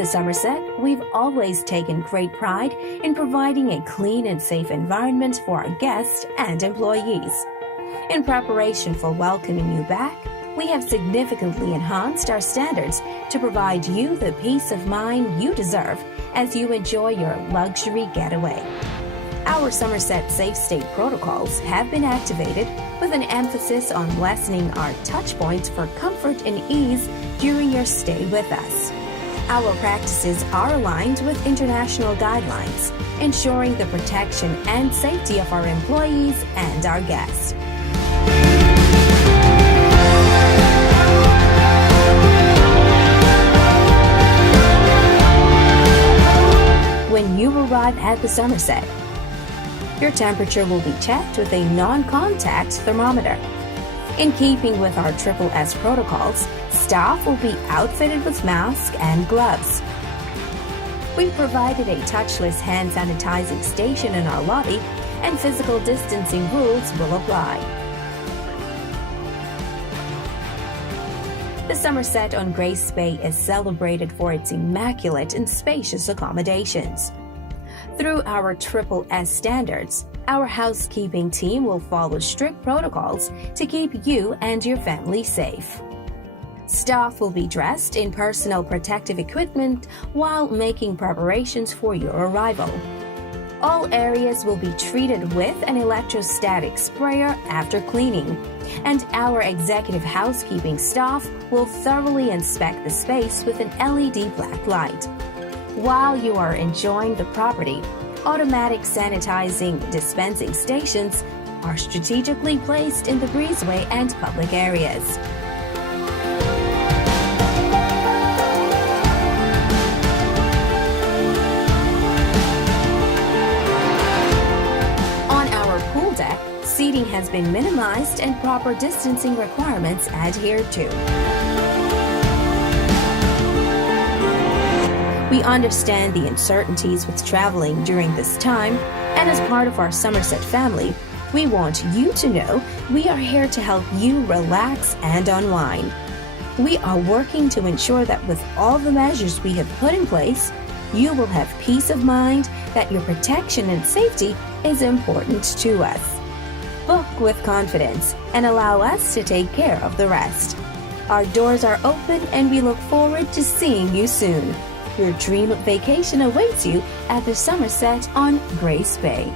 the Somerset, we've always taken great pride in providing a clean and safe environment for our guests and employees. In preparation for welcoming you back, we have significantly enhanced our standards to provide you the peace of mind you deserve as you enjoy your luxury getaway. Our Somerset SafeStay Protocols have been activated with an emphasis on lessening our touch points for comfort and ease during your stay with us. Our practices are aligned with international guidelines, ensuring the protection and safety of our employees and our guests. When you arrive at the Somerset, your temperature will be checked with a non-contact thermometer. In keeping with our SSS protocols, staff will be outfitted with masks and gloves. We provided a touchless hand sanitizing station in our lobby, and physical distancing rules will apply. The Somerset on Grace Bay is celebrated for its immaculate and spacious accommodations. Through our SSS standards, our housekeeping team will follow strict protocols to keep you and your family safe. Staff will be dressed in personal protective equipment while making preparations for your arrival. All areas will be treated with an electrostatic sprayer after cleaning, and our executive housekeeping staff will thoroughly inspect the space with an LED black light. While you are enjoying the property, automatic sanitizing dispensing stations are strategically placed in the breezeway and public areas. On our pool deck, seating has been minimized and proper distancing requirements adhered to. We understand the uncertainties with traveling during this time, and as part of our Somerset family, we want you to know we are here to help you relax and unwind. We are working to ensure that with all the measures we have put in place, you will have peace of mind that your protection and safety is important to us. Book with confidence and allow us to take care of the rest. Our doors are open and we look forward to seeing you soon. Your dream vacation awaits you at the Somerset on Grace Bay.